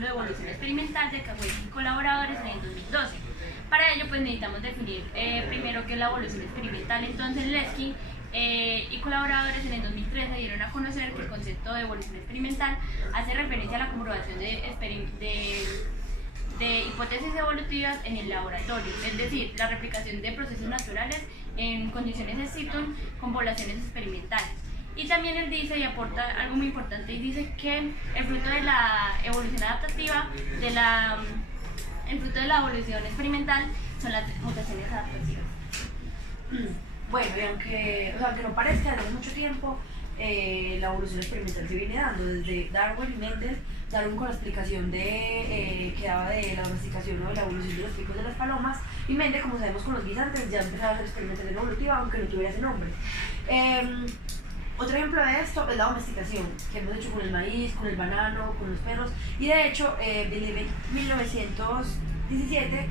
artículo de evolución experimental de Cagüey y colaboradores en el 2012. Para ello pues necesitamos definir primero qué es la evolución experimental. Entonces Leskey y colaboradores en el 2013 dieron a conocer que el concepto de evolución experimental hace referencia a la comprobación de hipótesis evolutivas en el laboratorio, es decir, la replicación de procesos naturales en condiciones in situ con poblaciones experimentales. Y también él dice y aporta algo muy importante y dice que el fruto de la evolución adaptativa, el fruto de la evolución experimental son las mutaciones adaptativas. Bueno, y aunque no parezca, desde hace mucho tiempo la evolución experimental se viene dando desde Darwin y Mendel. Darwin con la explicación que daba de la domesticación o de la evolución de los picos de las palomas, y Mendel, como sabemos con los guisantes, ya empezaba a hacer experimentación evolutiva aunque no tuviera ese nombre. Otro ejemplo de esto es la domesticación que hemos hecho con el maíz, con el banano, con los perros, y de hecho en 1917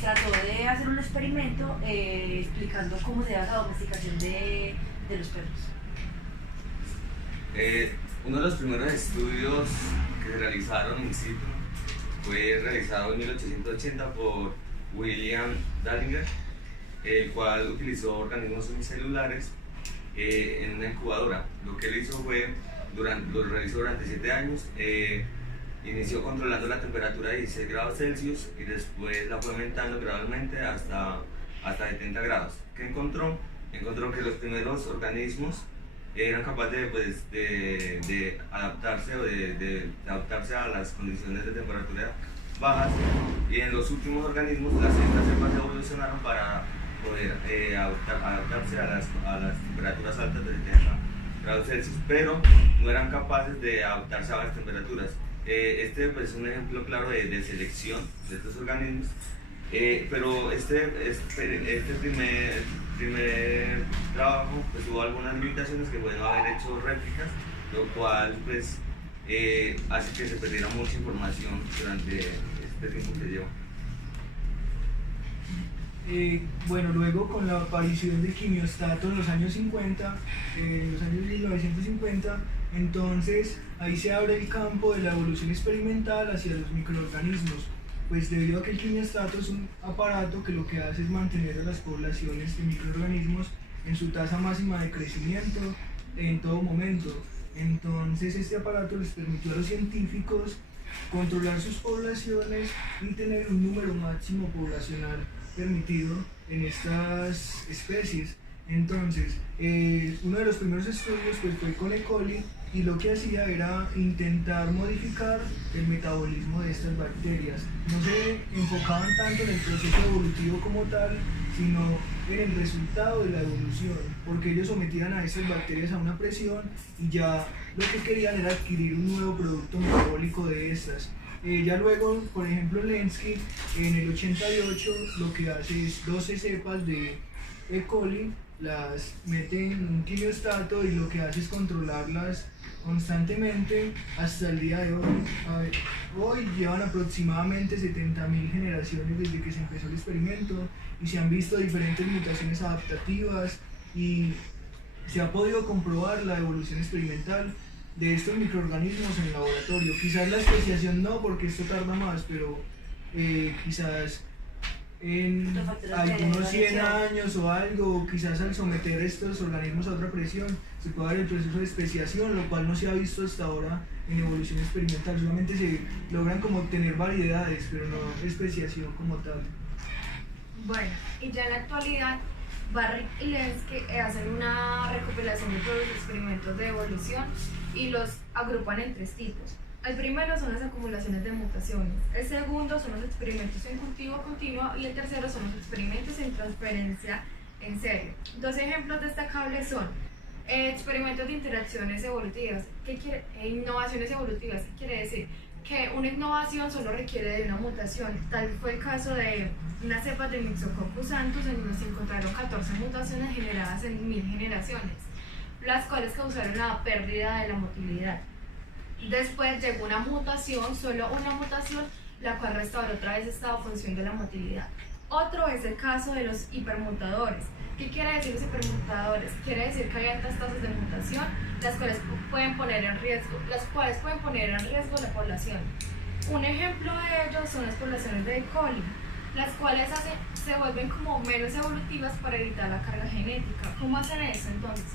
trató de hacer un experimento explicando cómo se da la domesticación de los perros. Uno de los primeros estudios que se realizaron in situ fue realizado en 1880 por William Dallinger, el cual utilizó organismos unicelulares en una incubadora. Lo que él hizo fue, lo realizó durante 7 años, inició controlando la temperatura de 16 grados Celsius y después la fue aumentando gradualmente hasta 70 grados. ¿Qué encontró? Encontró que los primeros organismos eran capaces de adaptarse o de adaptarse a las condiciones de temperatura bajas, y en los últimos organismos las cepas evolucionaron para poder adaptarse a las temperaturas altas de 70 grados Celsius, pero no eran capaces de adaptarse a las temperaturas. Este pues, es un ejemplo claro de selección de estos organismos, pero este primer trabajo pues hubo algunas limitaciones, que pueden haber hecho réplicas, lo cual pues hace que se perdiera mucha información durante este tiempo que lleva. Bueno, luego con la aparición de quimiostatos en los años 50, los años 1950, entonces ahí se abre el campo de la evolución experimental hacia los microorganismos, pues debido a que el quimiostato es un aparato que lo que hace es mantener a las poblaciones de microorganismos en su tasa máxima de crecimiento en todo momento. Entonces este aparato les permitió a los científicos controlar sus poblaciones y tener un número máximo poblacional permitido en estas especies. Entonces, uno de los primeros estudios pues, fue con E. coli, y lo que hacía era intentar modificar el metabolismo de estas bacterias. No se enfocaban tanto en el proceso evolutivo como tal, sino en el resultado de la evolución, porque ellos sometían a estas bacterias a una presión y ya lo que querían era adquirir un nuevo producto metabólico de estas. Ya luego, por ejemplo, Leskey en el 88 lo que hace es 12 cepas de E. coli, las mete en un quimiostato y lo que hace es controlarlas constantemente hasta el día de hoy. Hoy llevan aproximadamente 70.000 generaciones desde que se empezó el experimento y se han visto diferentes mutaciones adaptativas y se ha podido comprobar la evolución experimental de estos microorganismos en el laboratorio. Quizás la especiación no, porque esto tarda más, pero quizás en algunos 100 años o algo, o quizás al someter estos organismos a otra presión, se puede dar el proceso de especiación, lo cual no se ha visto hasta ahora en evolución experimental. Solamente se logran como obtener variedades, pero no especiación como tal. Bueno, y ya en la actualidad, Barrick y Leskey hacen una recopilación de todos los experimentos de evolución y los agrupan en 3 tipos. El primero son las acumulaciones de mutaciones, el segundo son los experimentos en cultivo continuo y el tercero son los experimentos en transferencia en serie. 2 ejemplos destacables son experimentos de interacciones evolutivas, innovaciones evolutivas. ¿Qué quiere decir? Que una innovación solo requiere de una mutación. Tal fue el caso de unas cepas de Myxococcus santos, en donde se encontraron 14 mutaciones generadas en 1000 generaciones, las cuales causaron la pérdida de la motilidad. Después llegó una mutación, solo una mutación, la cual restauró otra vez esta función de la motilidad. Otro es el caso de los hipermutadores. ¿Qué quiere decir los hipermutadores? Quiere decir que hay altas tasas de mutación, las cuales pueden poner en riesgo la población. Un ejemplo de ello son las poblaciones de E. coli, las cuales se vuelven como menos evolutivas para evitar la carga genética. ¿Cómo hacen eso entonces?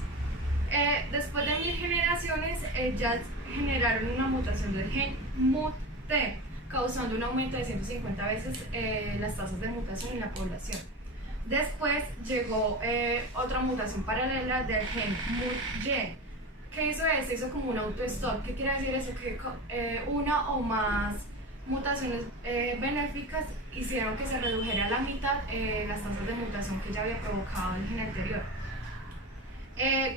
Después de 1000 generaciones, ellas generaron una mutación del gen MUT-T, causando un aumento de 150 veces las tasas de mutación en la población. Después llegó otra mutación paralela del gen MUT-Y. ¿Qué hizo eso? Hizo como un auto-stop. ¿Qué quiere decir eso? Que una o más mutaciones benéficas hicieron que se redujera a la mitad las tasas de mutación que ya había provocado el gen anterior.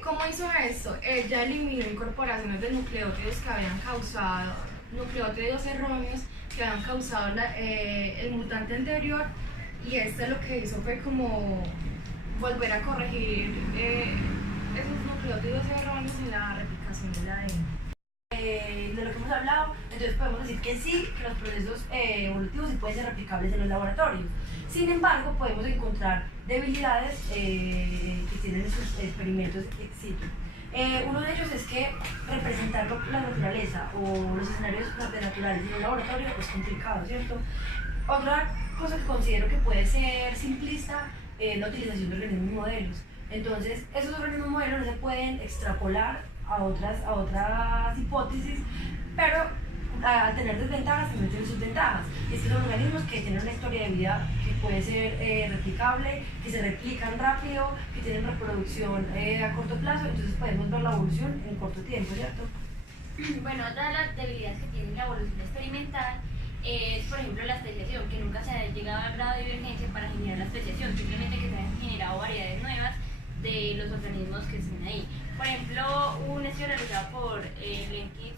¿Cómo hizo esto? Ella eliminó incorporaciones de nucleótidos que habían causado, nucleótidos erróneos que habían causado el mutante anterior, y este lo que hizo fue como volver a corregir esos nucleótidos erróneos en la replicación del ADN. De lo que hemos hablado, entonces podemos decir que sí, que los procesos evolutivos sí pueden ser replicables en los laboratorios. Sin embargo, podemos encontrar debilidades que tienen esos experimentos ex situ. Uno de ellos es que representar la naturaleza o los escenarios naturales en un laboratorio es complicado, ¿cierto? Otra cosa que considero que puede ser simplista es la utilización de organismos modelos. Entonces, esos organismos modelos no se pueden extrapolar a otras hipótesis, pero al tener desventajas también tienen sus ventajas. Y es que son organismos que tienen una historia de vida que puede ser replicable, que se replican rápido, que tienen reproducción a corto plazo, entonces podemos ver la evolución en corto tiempo, ¿cierto? Bueno, otra de las debilidades que tiene la evolución experimental es, por ejemplo, la especiación, que nunca se ha llegado al grado de divergencia para generar la especiación, simplemente que se han generado variedades nuevas de los organismos que están ahí. Por ejemplo, un estudio realizado por Lenkis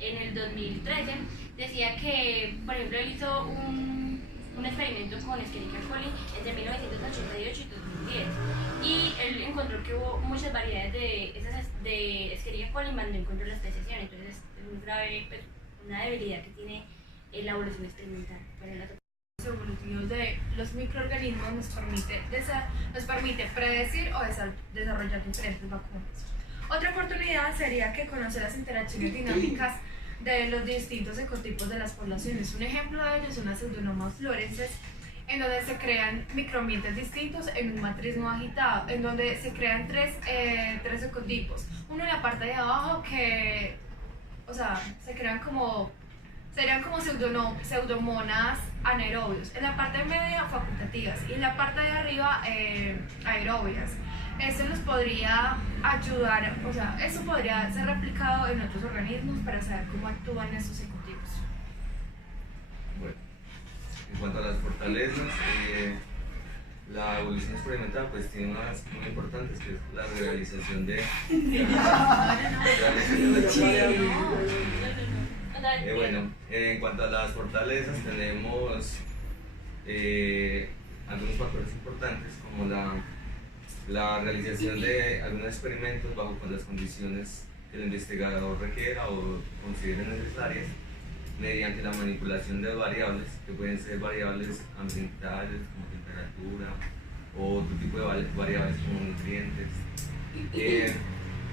en el 2013 decía que, por ejemplo, él hizo un experimento con Escherichia coli entre 1988 y 2010, y él encontró que hubo muchas variedades de Escherichia coli, mas no encontró la especiación. Entonces es muy grave, pues, una debilidad que tiene la evolución experimental para la Evolutivos de los microorganismos nos permite predecir o desarrollar diferentes vacunas. Otra oportunidad sería que conocer las interacciones dinámicas de los distintos ecotipos de las poblaciones. Un ejemplo de ello son las Pseudomonas fluorescens, en donde se crean microambientes distintos en un matrismo agitado, en donde se crean tres ecotipos. Uno en la parte de abajo que, o sea, serían como pseudomonas anaerobios, en la parte media facultativas y en la parte de arriba aerobias. Esto nos podría ayudar, o sea, eso podría ser replicado en otros organismos para saber cómo actúan estos ecotipos. Bueno, en cuanto a las fortalezas, la evolución experimental pues tiene unas muy importantes, que es la realización de bueno, en cuanto a las fortalezas tenemos algunos factores importantes, como la realización de algunos experimentos bajo las condiciones que el investigador requiera o considere necesarias, mediante la manipulación de variables, que pueden ser variables ambientales como temperatura o otro tipo de variables como nutrientes.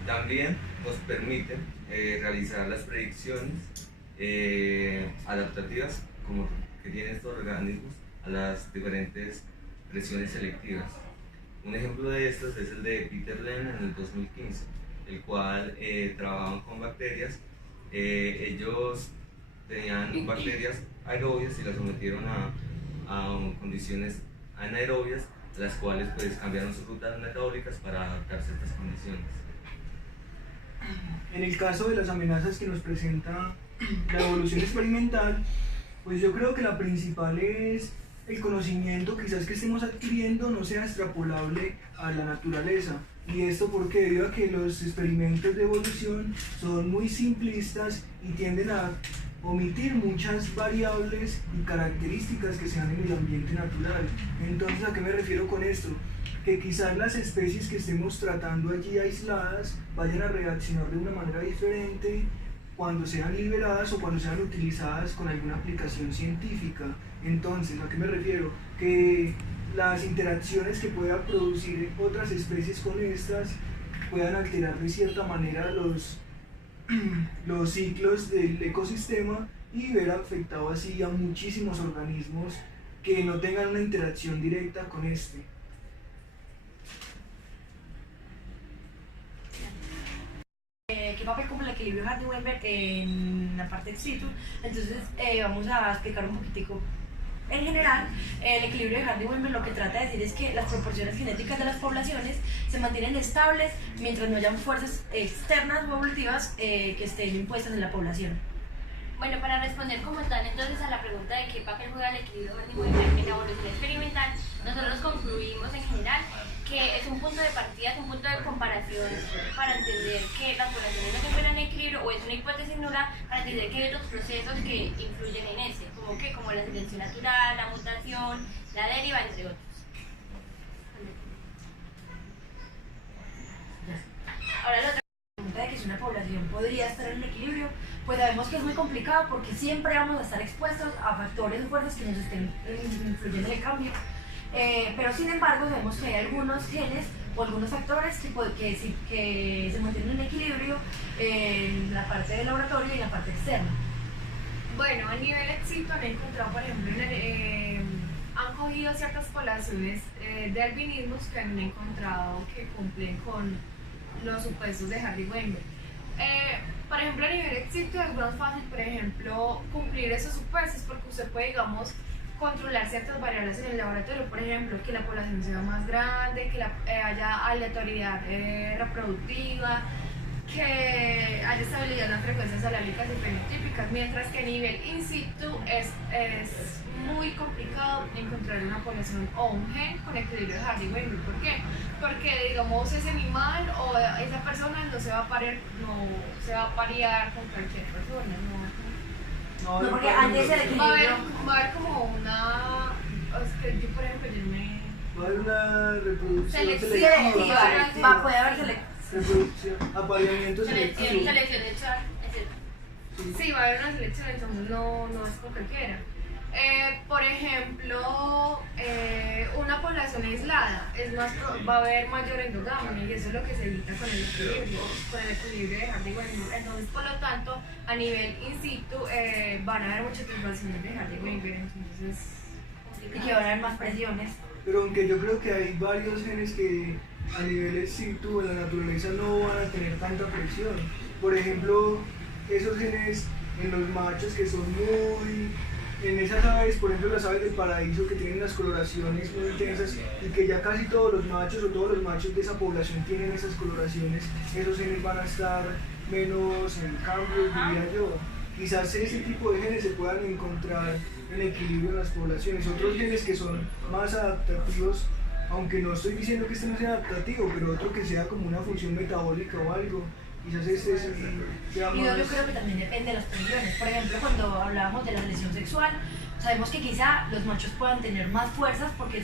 También nos permite realizar las predicciones adaptativas como que tienen estos organismos a las diferentes presiones selectivas. Un ejemplo de estos es el de Peter Len en el 2015, el cual trabajaban con bacterias. Ellos tenían bacterias aerobias y las sometieron a condiciones anaerobias, las cuales pues cambiaron sus rutas metabólicas para adaptarse a estas condiciones. En el caso de las amenazas que nos presenta la evolución experimental, pues yo creo que la principal es el conocimiento quizás que estemos adquiriendo no sea extrapolable a la naturaleza. Y esto porque debido a que los experimentos de evolución son muy simplistas y tienden a omitir muchas variables y características que se dan en el ambiente natural. Entonces, ¿a qué me refiero con esto? Que quizás las especies que estemos tratando allí aisladas vayan a reaccionar de una manera diferente cuando sean liberadas o cuando sean utilizadas con alguna aplicación científica. Entonces, ¿a qué me refiero? Que las interacciones que puedan producir otras especies con estas puedan alterar de cierta manera los los ciclos del ecosistema y ver afectado así a muchísimos organismos que no tengan una interacción directa con este. ¿Qué papel cumple el equilibrio Hardy-Weinberg en la parte ex situ? Entonces vamos a explicar un poquitico. En general, el equilibrio de Hardy-Weinberg lo que trata de decir es que las proporciones genéticas de las poblaciones se mantienen estables mientras no hayan fuerzas externas o evolutivas que estén impuestas en la población. Bueno, para responder como tal entonces a la pregunta de qué papel juega el equilibrio Hardy-Weinberg en la evolución experimental, nosotros concluimos en general que es un punto de partida, es un punto de comparación para entender que las poblaciones no se encuentran en equilibrio, o es una hipótesis nula para entender que hay otros procesos que influyen en ese, como la selección natural, la mutación, la deriva, entre otros. Ahora la otra De que si una población podría estar en equilibrio, pues sabemos que es muy complicado porque siempre vamos a estar expuestos a factores o fuerzas que nos estén influyendo en el cambio. Pero sin embargo sabemos que hay algunos genes o algunos factores que se mantienen en equilibrio en la parte del laboratorio y en la parte externa. Bueno, a nivel ex situ han encontrado, por ejemplo, han cogido ciertas poblaciones de albinismos que han encontrado que cumplen con los supuestos de Hardy-Weinberg. Por ejemplo, a nivel ex situ es más fácil, por ejemplo, cumplir esos supuestos porque usted puede, digamos, controlar ciertas variables en el laboratorio, por ejemplo, que la población sea más grande, que haya aleatoriedad reproductiva, que haya estabilidad en las frecuencias alálicas y fenotípicas, mientras que a nivel in situ es muy complicado encontrar una población o un gen con equilibrio de Hardy-Weinberg. ¿Por qué? Porque, digamos, ese animal o esa persona no se va a parear con cualquier persona, No, porque antes del equilibrio va a haber como una... Es que yo, por ejemplo, Va a haber una reproducción selectiva, puede haber reproducción, apareamiento selectivo. selección de Char, etc. Sí, va a haber una selección, entonces no es con cualquiera. Por ejemplo, una población aislada va a haber mayor endogamia y eso es lo que se evita con el equilibrio de Hardy-Weinberg. Entonces, por lo tanto, a nivel in situ van a haber muchas transformaciones de Hardy-Weinberg, entonces y que van a haber más presiones. Pero aunque yo creo que hay varios genes que a nivel ex situ en la naturaleza no van a tener tanta presión. Por ejemplo, esos genes en los machos que son en esas aves, por ejemplo las aves del paraíso que tienen las coloraciones muy intensas y que ya casi todos los machos o todos los machos de esa población tienen esas coloraciones, esos genes van a estar menos en cambio, diría yo. Quizás ese tipo de genes se puedan encontrar en equilibrio en las poblaciones. Otros genes que son más adaptativos, aunque no estoy diciendo que este no sea adaptativo, pero otro que sea como una función metabólica o algo, quizás este sea más... Y yo creo que también depende de las presiones. Por ejemplo, cuando hablábamos de la selección sexual, sabemos que quizá los machos puedan tener más fuerzas porque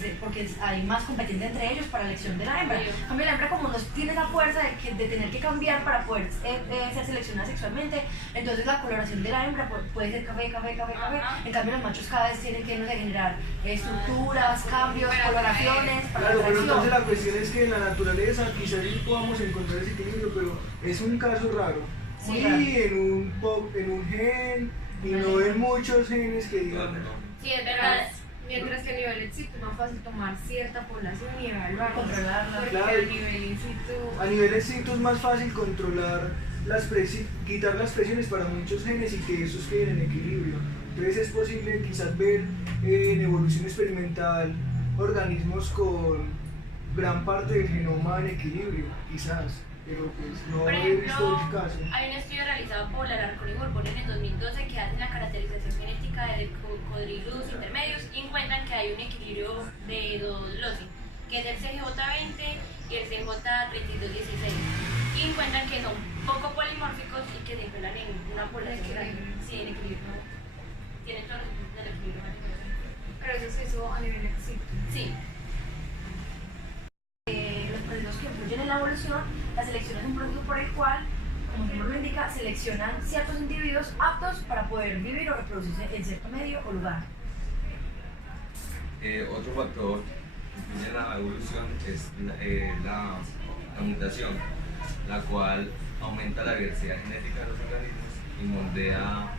hay más competencia entre ellos para la elección de la hembra. En cambio, la hembra como no tiene esa fuerza de tener que cambiar para poder ser seleccionada sexualmente, entonces la coloración de la hembra puede ser café. En cambio, los machos cada vez tienen que generar estructuras, cambios, coloraciones para Claro, la pero entonces selección. la cuestión es que en la naturaleza quizás sí podamos encontrar ese equilibrio, pero es un caso raro. Sí, Sí, en un gen y no en muchos genes que digamos. Sí, es verdad. mientras que a nivel in situ es más fácil tomar cierta población y evaluarla. Controlarla. Porque Claro. a nivel in situ... A nivel ex situ es más fácil controlar quitar las presiones para muchos genes y que esos queden en equilibrio. Entonces es posible quizás ver en evolución experimental organismos con gran parte del genoma en equilibrio, quizás, pero pues no Por he visto ejemplo, el caso. hay un estudio realizado por Alarcón y Borbón en el 2012 que hace la caracterización genética de cocodrilos intermedios y encuentran que hay un equilibrio de dos loci, que es el CJ20 y el CJ3216. Y encuentran que son poco polimórficos y que se encuentran en una población grande. Sí, en equilibrio. Tienen todos los puntos del equilibrio. Pero eso se hizo a nivel ex situ. Sí. Los procesos que influyen en la evolución, la selección es un proceso por el cual, como su nombre lo indica, seleccionan ciertos individuos aptos para poder vivir o reproducirse en cierto medio o lugar. Otro factor que influye en la evolución es la mutación, la cual aumenta la diversidad genética de los organismos y moldea,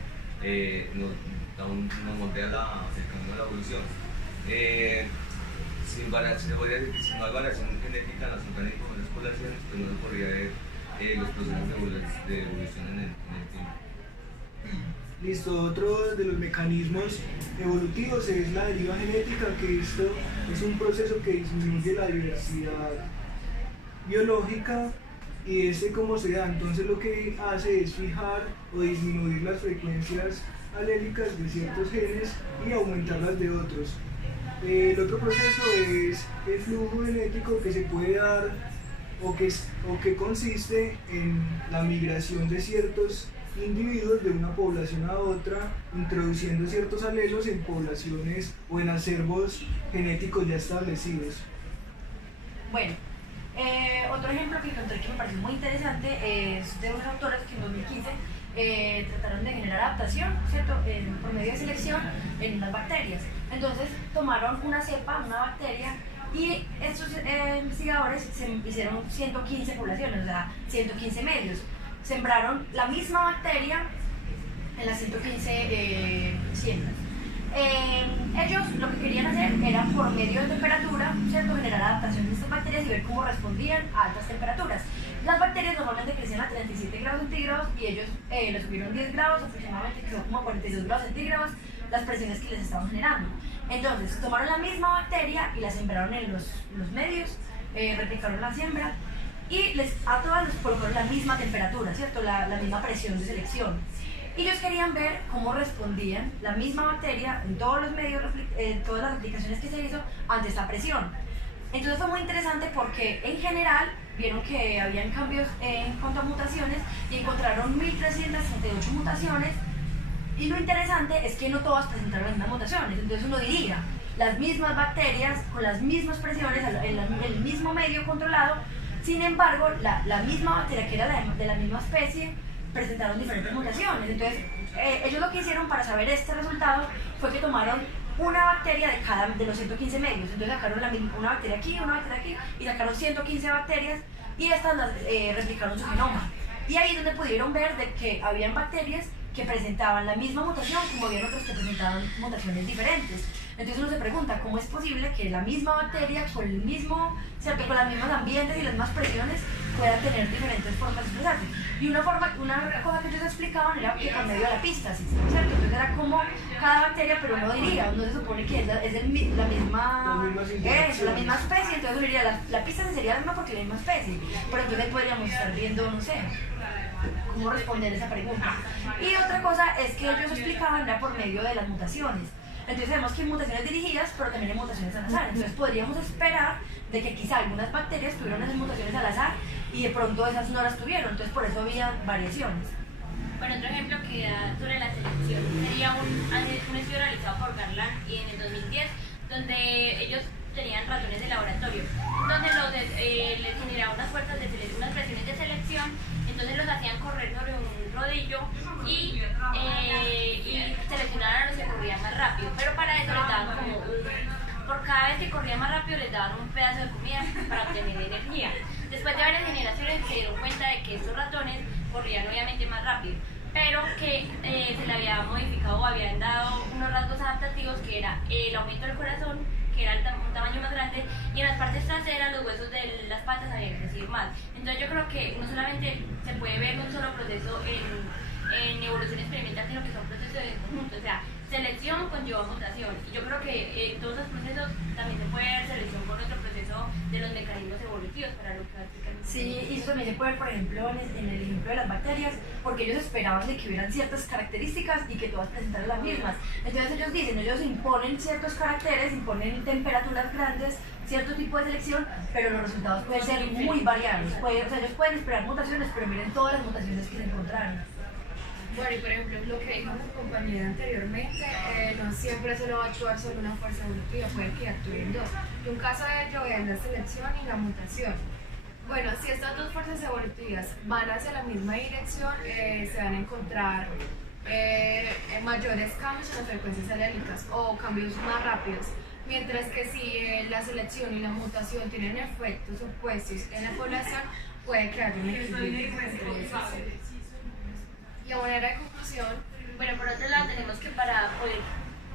nos moldea el camino de la evolución. Se podría decir que si no hay variación genética en los organismos de las poblaciones, pues no se podría ver los procesos de evolución en el tiempo. Listo, otro de los mecanismos evolutivos es la deriva genética, que esto es un proceso que disminuye la diversidad biológica. ¿Y cómo se da? Entonces lo que hace es fijar o disminuir las frecuencias alélicas de ciertos genes y aumentarlas de otros. El otro proceso es el flujo genético, que se puede dar o que consiste en la migración de ciertos individuos de una población a otra, introduciendo ciertos alelos en poblaciones o en acervos genéticos ya establecidos. Bueno, otro ejemplo que encontré que me pareció muy interesante es de unos autores que en 2015 trataron de generar adaptación, ¿cierto? Por medio de selección en unas bacterias. Entonces tomaron una cepa, una bacteria, y estos investigadores hicieron 115 poblaciones, o sea, 115 medios. Sembraron la misma bacteria en las 115 siembras. Ellos lo que querían hacer era, por medio de temperatura, ¿cierto?, generar adaptación de estas bacterias y ver cómo respondían a altas temperaturas. Las bacterias normalmente crecían a 37 grados centígrados y ellos les subieron 10 grados, aproximadamente, que son como 42 grados centígrados, las presiones que les estaban generando. Entonces, tomaron la misma bacteria y la sembraron en los medios, replicaron la siembra y a todas les colocaron la misma temperatura, ¿cierto?, la misma presión de selección. Y ellos querían ver cómo respondían la misma bacteria en todos los medios, todas las replicaciones que se hizo ante esta presión. Entonces fue muy interesante porque en general vieron que habían cambios en cuanto a mutaciones y encontraron 1.368 mutaciones. Y lo interesante es que no todas presentaron las mismas mutaciones. Entonces uno diría, las mismas bacterias con las mismas presiones en el mismo medio controlado. Sin embargo, la misma bacteria, que era de la misma especie, presentaron diferentes mutaciones. Entonces ellos lo que hicieron para saber este resultado fue que tomaron una bacteria de los 115 medios. Entonces sacaron una bacteria aquí, una bacteria aquí, y sacaron 115 bacterias y estas las replicaron su genoma. Y ahí es donde pudieron ver de que habían bacterias que presentaban la misma mutación, como habían otras que presentaban mutaciones diferentes. Entonces uno se pregunta, ¿cómo es posible que la misma bacteria con el mismo, ¿cierto?, con los mismos ambientes y las mismas presiones puedan tener diferentes formas de expresarse? Y una cosa que ellos explicaban era que por medio de la epístasis, ¿cierto? Entonces era como cada bacteria, pero uno diría, uno se supone que es la misma especie, entonces uno diría, la epístasis sería la misma porque es la misma especie, pero entonces podríamos estar viendo, no sé, cómo responder esa pregunta. Y otra cosa es que ellos explicaban era por medio de las mutaciones. Entonces sabemos que hay mutaciones dirigidas, pero también hay mutaciones al azar. Entonces podríamos esperar de que quizá algunas bacterias tuvieron esas mutaciones al azar y de pronto esas no las tuvieron. Entonces por eso había variaciones. Bueno, otro ejemplo que da sobre la selección sería un estudio realizado por Garland y en el 2010, donde ellos tenían ratones de laboratorio, donde les generaban unas unas presiones de selección. Entonces los hacían correr sobre un rodillo y seleccionaban a los que corrían más rápido, pero para eso les daban por cada vez que corrían más rápido les daban un pedazo de comida para obtener energía. Después de varias generaciones se dieron cuenta de que estos ratones corrían obviamente más rápido, pero que se le había modificado o habían dado unos rasgos adaptativos, que era el aumento del corazón, que era un tamaño más grande, y en las partes traseras los huesos de las patas habían crecido más. Entonces yo creo que no solamente se puede ver un solo proceso en evolución experimental, sino que son procesos de conjunto, o sea, selección conlleva mutación, y yo creo que en todos los procesos también se puede ver selección con otro proceso de los mecanismos evolutivos, para lo que va a explicar. Sí, y eso también se puede ver, por ejemplo, en el ejemplo de las bacterias, porque ellos esperaban de que hubieran ciertas características y que todas presentaran las mismas. Entonces ellos dicen, ellos imponen ciertos caracteres, imponen temperaturas grandes, cierto tipo de selección, pero los resultados pueden ser muy variados. O sea, ellos pueden esperar mutaciones, pero miren todas las mutaciones que se encontraron. Bueno, y por ejemplo, lo que dijo mi compañera anteriormente, no siempre se lo va a actuar solo una fuerza evolutiva, puede que actúen dos. Y un caso de ello es la selección y la mutación. Bueno, si estas dos fuerzas evolutivas van hacia la misma dirección, se van a encontrar mayores cambios en las frecuencias alélicas o cambios más rápidos. Mientras que si la selección y la mutación tienen efectos opuestos en la población, puede crear un equilibrio entre esos. Y a manera de conclusión, Bueno, por otro lado tenemos que para poder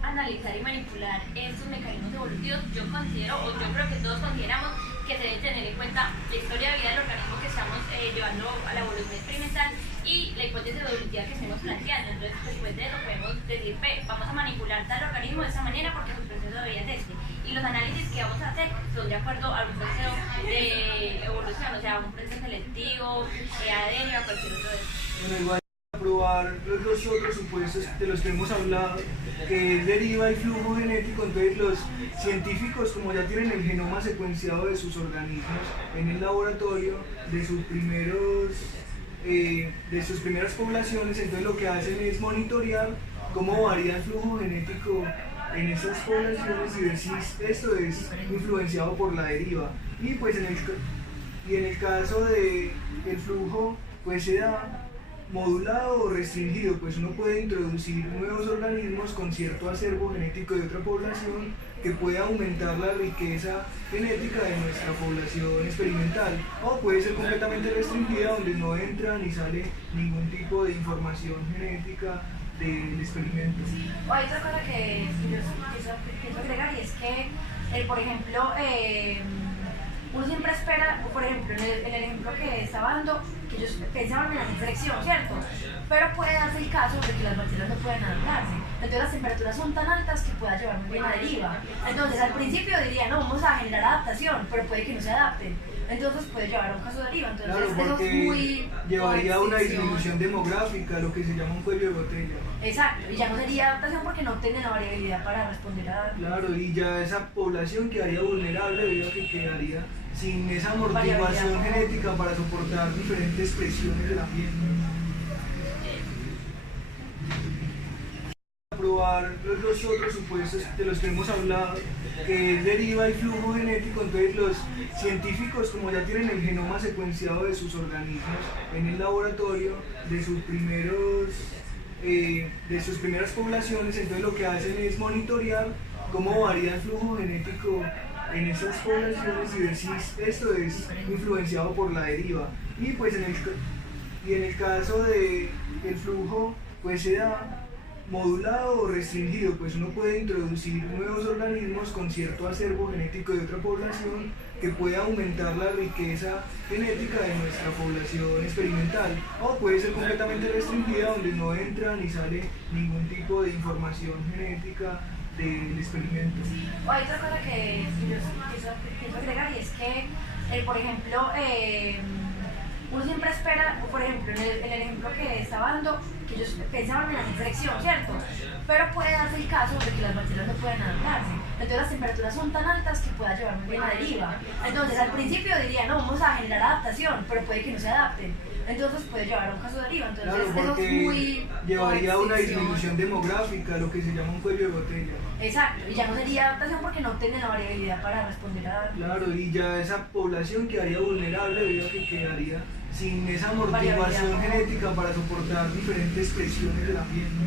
analizar y manipular estos mecanismos evolutivos, yo considero, o yo creo que todos consideramos que se debe tener en cuenta la historia de vida del organismo que estamos llevando a la evolución experimental y la hipótesis evolutiva que estamos planteando. Entonces, después de eso podemos decir, vamos a manipular tal organismo de esta manera porque su proceso de vida es este. Y los análisis que vamos a hacer son de acuerdo a un proceso de evolución, o sea, un proceso selectivo, ADN o cualquier otro de estos. Bueno, igual probar los otros supuestos de los que hemos hablado, que deriva el flujo genético. Entonces los científicos, como ya tienen el genoma secuenciado de sus organismos en el laboratorio, de sus primeras poblaciones, entonces lo que hacen es monitorear cómo varía el flujo genético en esas poblaciones y ver si esto es influenciado por la deriva. Y pues en el caso del flujo, pues se da modulado o restringido, pues uno puede introducir nuevos organismos con cierto acervo genético de otra población que puede aumentar la riqueza genética de nuestra población experimental, o puede ser completamente restringida donde no entra ni sale ningún tipo de información genética del experimento. Hay otra cosa que yo pienso agregar, y es que, por ejemplo, uno siempre espera, por ejemplo, en el ejemplo que estaba dando, que ellos pensaban en la inflexión, ¿cierto? Pero puede darse el caso de que las bacterias no pueden adaptarse. Entonces las temperaturas son tan altas que pueda llevar muy bien a deriva. Entonces al principio diría, no, vamos a generar adaptación, pero puede que no se adapten. Entonces puede llevar a un caso de deriva. Entonces Claro, eso porque es muy... llevaría a una extinción. disminución demográfica, lo que se llama un cuello de botella. Exacto, y ya no sería adaptación porque no tiene la variabilidad para responder a... Claro, y ya esa población quedaría vulnerable debido a que quedaría sin esa amortiguación genética para soportar diferentes presiones del ambiente. Probar los otros supuestos de los que hemos hablado, que deriva el flujo genético. Entonces los científicos, como ya tienen el genoma secuenciado de sus organismos en el laboratorio, de sus primeras poblaciones, entonces lo que hacen es monitorear cómo varía el flujo genético en esas poblaciones y ver si esto es influenciado por la deriva. Y pues en el caso del flujo, pues se da modulado o restringido, pues uno puede introducir nuevos organismos con cierto acervo genético de otra población que puede aumentar la riqueza genética de nuestra población experimental, o puede ser completamente restringida donde no entra ni sale ningún tipo de información genética del experimento. Hay otra cosa que yo pienso agregar, y es que, por ejemplo, uno siempre espera, por ejemplo, en el ejemplo que estaba dando, que ellos pensaban en la inflexión, ¿cierto? Pero puede darse el caso de que las bacterias no pueden adaptarse. Entonces las temperaturas son tan altas que pueda llevar muy bien a deriva. Entonces al principio diría, no, vamos a generar adaptación, pero puede que no se adapten. Entonces puede llevar a un caso de deriva. Entonces Claro, eso es porque muy... llevaría a una extinción. disminución demográfica, lo que se llama un cuello de botella. Exacto, y ya no sería adaptación porque no tiene la variabilidad para responder a... Claro, y ya esa población quedaría vulnerable debido a que quedaría sin esa amortiguación Variabilidad. genética para soportar diferentes presiones del ambiente.